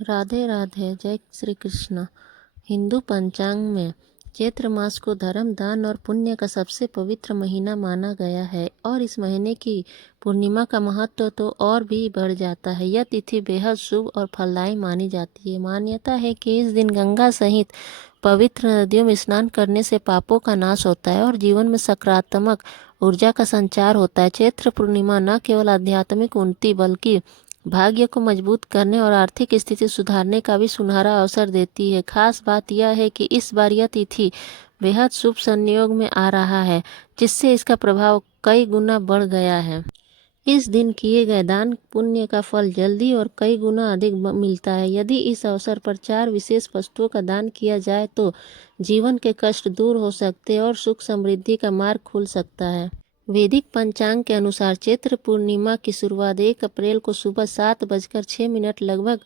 राधे राधे। जय श्री कृष्ण। हिंदू पंचांग में चैत्र मास को धर्म, दान और पुण्य का सबसे पवित्र महीना माना गया है और इस महीने की पूर्णिमा का महत्व तो और भी बढ़ जाता है। यह तिथि बेहद शुभ और फलदायी मानी जाती है। मान्यता है कि इस दिन गंगा सहित पवित्र नदियों में स्नान करने से पापों का नाश होता है और जीवन में सकारात्मक ऊर्जा का संचार होता है। चैत्र पूर्णिमा न केवल आध्यात्मिक उन्नति बल्कि भाग्य को मजबूत करने और आर्थिक स्थिति सुधारने का भी सुनहरा अवसर देती है। खास बात यह है कि इस बार यह तिथि बेहद शुभ संयोग में आ रहा है, जिससे इसका प्रभाव कई गुना बढ़ गया है। इस दिन किए गए दान पुण्य का फल जल्दी और कई गुना अधिक मिलता है। यदि इस अवसर पर 4 विशेष वस्तुओं का दान किया जाए तो जीवन के कष्ट दूर हो सकते हैं और सुख समृद्धि का मार्ग खुल सकता है। वैदिक पंचांग के अनुसार चैत्र पूर्णिमा की शुरुआत 1 अप्रैल को सुबह 7:06 लगभग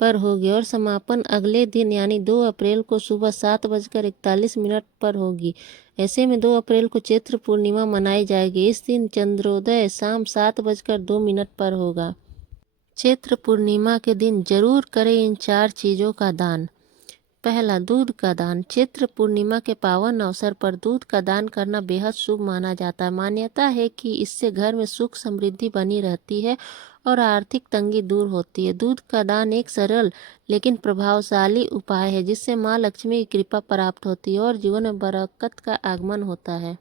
पर होगी और समापन अगले दिन यानी 2 अप्रैल को सुबह 7:41 पर होगी। ऐसे में 2 अप्रैल को चैत्र पूर्णिमा मनाई जाएगी। इस दिन चंद्रोदय शाम 7:02 पर होगा। चैत्र पूर्णिमा के दिन जरूर करें इन 4 चीज़ों का दान। पहला, दूध का दान। चैत्र पूर्णिमा के पावन अवसर पर दूध का दान करना बेहद शुभ माना जाता है। मान्यता है कि इससे घर में सुख समृद्धि बनी रहती है और आर्थिक तंगी दूर होती है। दूध का दान एक सरल लेकिन प्रभावशाली उपाय है जिससे माँ लक्ष्मी की कृपा प्राप्त होती है और जीवन में बरकत का आगमन होता है।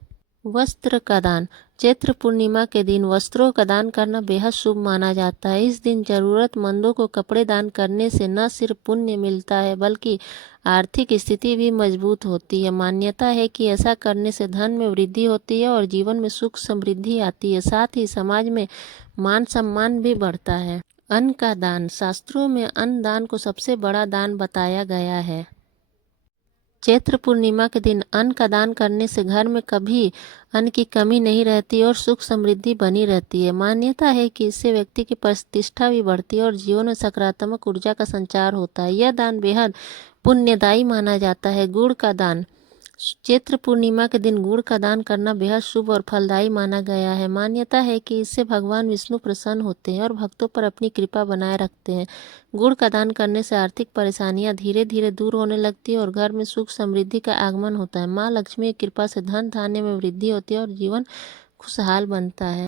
वस्त्र का दान। चैत्र पूर्णिमा के दिन वस्त्रों का दान करना बेहद शुभ माना जाता है। इस दिन जरूरतमंदों को कपड़े दान करने से न सिर्फ पुण्य मिलता है बल्कि आर्थिक स्थिति भी मजबूत होती है। मान्यता है कि ऐसा करने से धन में वृद्धि होती है और जीवन में सुख समृद्धि आती है। साथ ही समाज में मान सम्मान भी बढ़ता है। अन्न का दान। शास्त्रों में अन्न दान को सबसे बड़ा दान बताया गया है। चैत्र पूर्णिमा के दिन अन्न का दान करने से घर में कभी अन्न की कमी नहीं रहती और सुख समृद्धि बनी रहती है। मान्यता है कि इससे व्यक्ति की प्रतिष्ठा भी बढ़ती है और जीवन में सकारात्मक ऊर्जा का संचार होता है। यह दान बेहद पुण्यदायी माना जाता है। गुड़ का दान। चैत्र पूर्णिमा के दिन गुड़ का दान करना बेहद शुभ और फलदायी माना गया है। मान्यता है कि इससे भगवान विष्णु प्रसन्न होते हैं और भक्तों पर अपनी कृपा बनाए रखते हैं। गुड़ का दान करने से आर्थिक परेशानियां धीरे धीरे दूर होने लगती है और घर में सुख समृद्धि का आगमन होता है। माँ लक्ष्मी की कृपा से धन धान्य में वृद्धि होती है और जीवन खुशहाल बनता है।